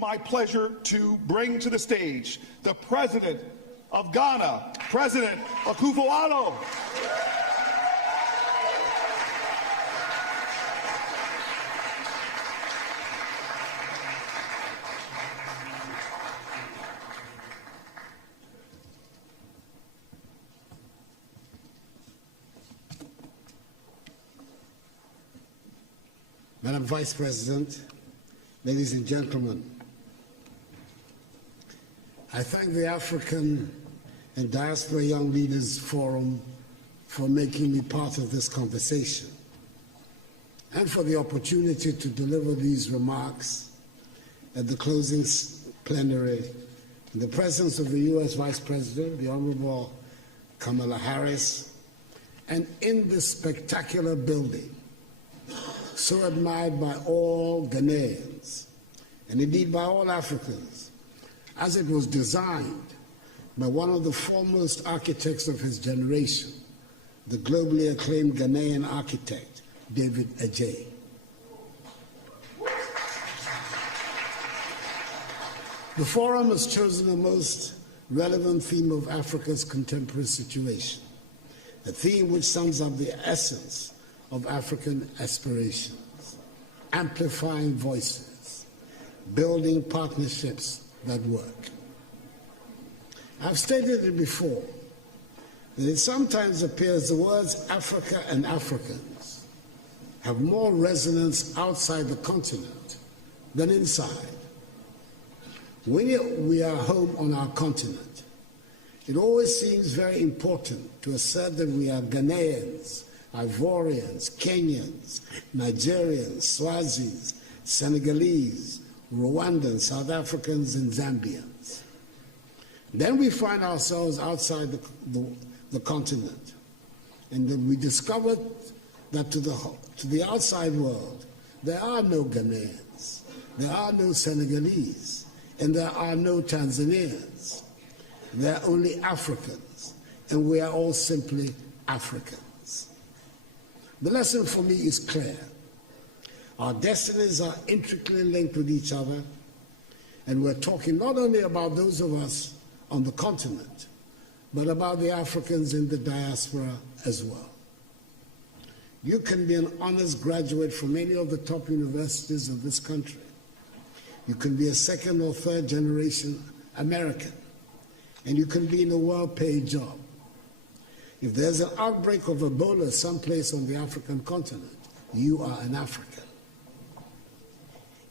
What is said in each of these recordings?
my pleasure to bring to the stage the President of Ghana, President Akufo-Addo. Madam Vice President, ladies and gentlemen, I thank the African and Diaspora Young Leaders Forum for making me part of this conversation and for the opportunity to deliver these remarks at the closing plenary in the presence of the U.S. Vice President, the Honorable Kamala Harris, and in this spectacular building, so admired by all Ghanaians, and indeed by all Africans, as it was designed by one of the foremost architects of his generation, the globally acclaimed Ghanaian architect, David Adjaye. The forum has chosen the most relevant theme of Africa's contemporary situation, a theme which sums up the essence of African aspirations, amplifying voices, building partnerships that work. I've stated it before, that it sometimes appears the words Africa and Africans have more resonance outside the continent than inside. When we are home on our continent, it always seems very important to assert that we are Ghanaians, Ivorians, Kenyans, Nigerians, Swazis, Senegalese, Rwandans, South Africans, and Zambians. Then we find ourselves outside the continent, and then we discover that to the outside world, there are no Ghanaians, there are no Senegalese, and there are no Tanzanians. There are only Africans, and we are all simply Africans. The lesson for me is clear. Our destinies are intricately linked with each other, and we're talking not only about those of us on the continent, but about the Africans in the diaspora as well. You can be an honors graduate from any of the top universities of this country. You can be a second or third generation American, and you can be in a well-paid job. If there's an outbreak of Ebola someplace on the African continent, you are an African.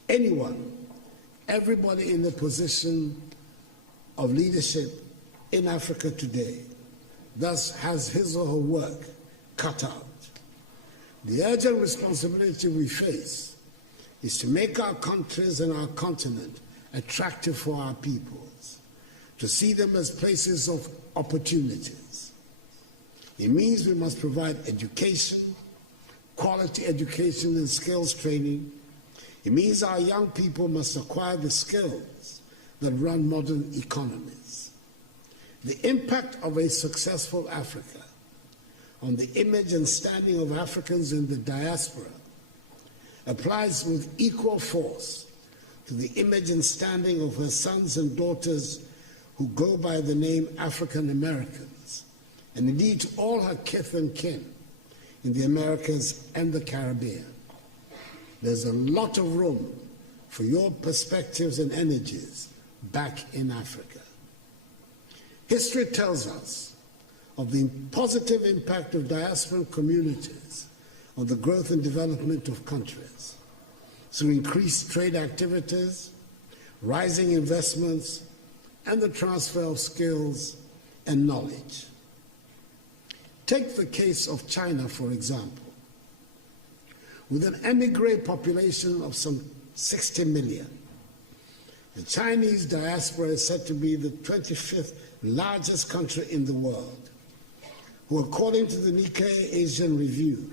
Anyone, everybody in a position of leadership in Africa today, thus has his or her work cut out. The urgent responsibility we face is to make our countries and our continent attractive for our peoples, to see them as places of opportunities. It means we must provide education, quality education and skills training. It means our young people must acquire the skills that run modern economies. The impact of a successful Africa on the image and standing of Africans in the diaspora applies with equal force to the image and standing of her sons and daughters who go by the name African Americans, and indeed to all her kith and kin in the Americas and the Caribbean. There's a lot of room for your perspectives and energies back in Africa. History tells us of the positive impact of diasporan communities on the growth and development of countries through increased trade activities, rising investments, and the transfer of skills and knowledge. Take the case of China, for example. With an emigre population of some 60 million, the Chinese diaspora is said to be the 25th largest country in the world, who, according to the Nikkei Asian Review,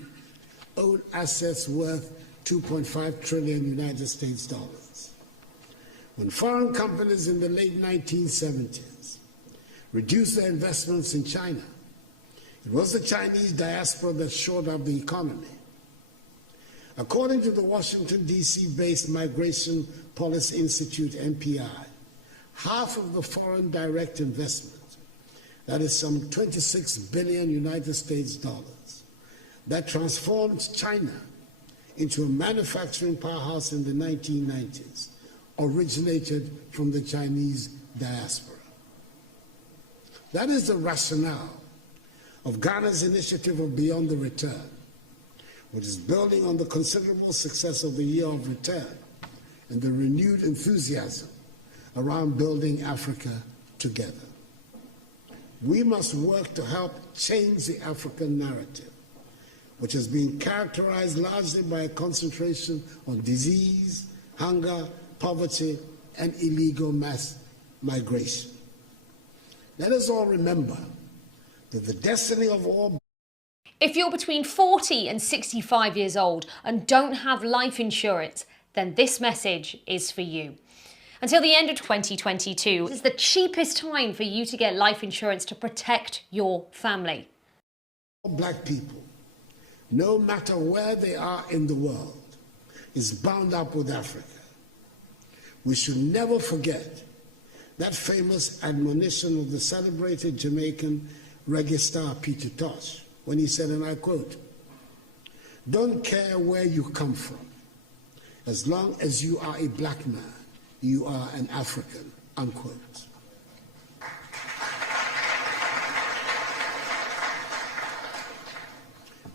own assets worth 2.5 trillion United States dollars. When foreign companies in the late 1970s reduced their investments in China, it was the Chinese diaspora that shored up the economy. According to the Washington, D.C.-based Migration Policy Institute, MPI, half of the foreign direct investment, that is some 26 billion United States dollars, that transformed China into a manufacturing powerhouse in the 1990s, originated from the Chinese diaspora. That is the rationale of Ghana's initiative of Beyond the Return, which is building on the considerable success of the Year of Return and the renewed enthusiasm around building Africa together. We must work to help change the African narrative, which has been characterized largely by a concentration on disease, hunger, poverty, and illegal mass migration. Let us all remember that the destiny of all... If you're between 40 and 65 years old and don't have life insurance, then this message is for you. Until the end of 2022, this is the cheapest time for you to get life insurance to protect your family. Black people, no matter where they are in the world, is bound up with Africa. We should never forget that famous admonition of the celebrated Jamaican reggae star Peter Tosh, when he said, and I quote, "Don't care where you come from, as long as you are a black man, you are an African," unquote.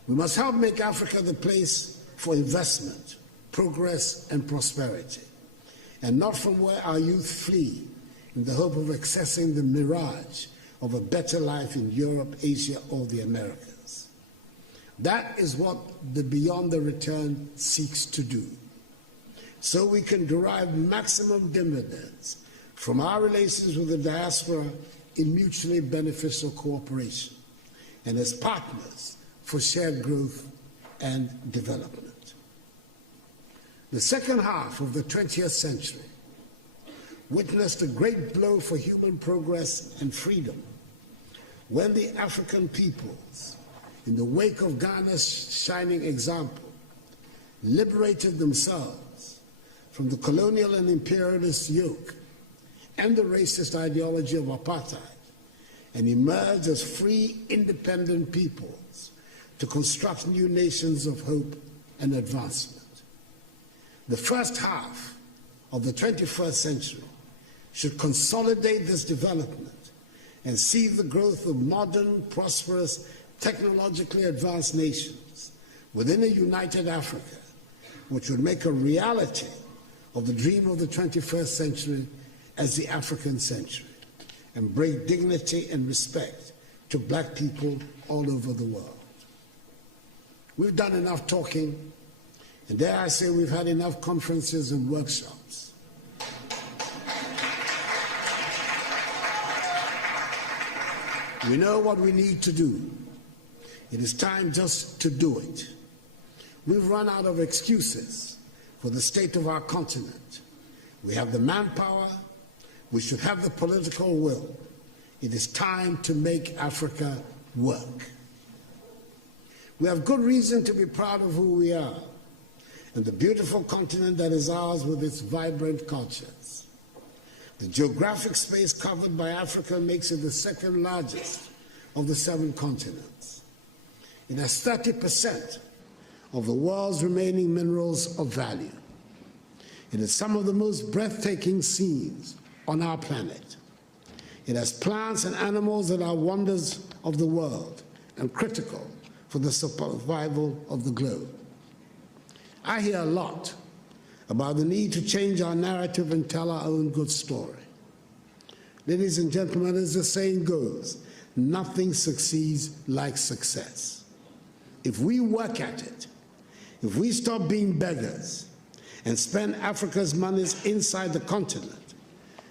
We must help make Africa the place for investment, progress, and prosperity, and not from where our youth flee in the hope of accessing the mirage of a better life in Europe, Asia, or the Americas. That is what the Beyond the Return seeks to do, so we can derive maximum dividends from our relations with the diaspora in mutually beneficial cooperation and as partners for shared growth and development. The second half of the 20th century witnessed a great blow for human progress and freedom when the African peoples, in the wake of Ghana's shining example, liberated themselves from the colonial and imperialist yoke and the racist ideology of apartheid and emerged as free, independent peoples to construct new nations of hope and advancement. The first half of the 21st century should consolidate this development and see the growth of modern, prosperous, technologically advanced nations within a united Africa, which would make a reality of the dream of the 21st century as the African century and bring dignity and respect to black people all over the world. We've done enough talking, and dare I say we've had enough conferences and workshops. We know what we need to do. It is time just to do it. We've run out of excuses for the state of our continent. We have the manpower. We should have the political will. It is time to make Africa work. We have good reason to be proud of who we are and the beautiful continent that is ours with its vibrant cultures. The geographic space covered by Africa makes it the second largest of the 7 continents. It has 30% of the world's remaining minerals of value. It has some of the most breathtaking scenes on our planet. It has plants and animals that are wonders of the world and critical for the survival of the globe. I hear a lot about the need to change our narrative and tell our own good story. Ladies and gentlemen, as the saying goes, nothing succeeds like success. If we work at it, if we stop being beggars and spend Africa's monies inside the continent,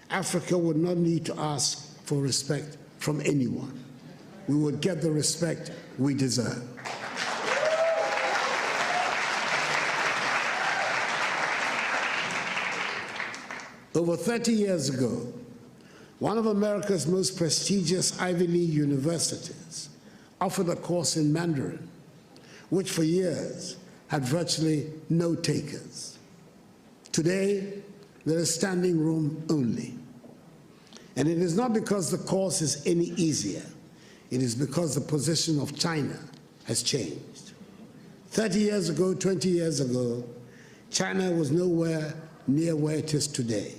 Africa would not need to ask for respect from anyone. We would get the respect we deserve. Over 30 years ago, one of America's most prestigious Ivy League universities offered a course in Mandarin, which for years had virtually no takers. Today, there is standing room only. And it is not because the course is any easier. It is because the position of China has changed. 30 years ago, 20 years ago, China was nowhere near where it is today.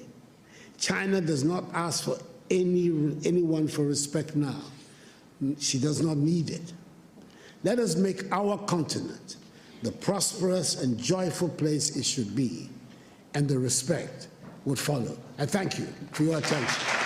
China does not ask for anyone for respect now. She does not need it. Let us make our continent the prosperous and joyful place it should be, and the respect would follow. I thank you for your attention.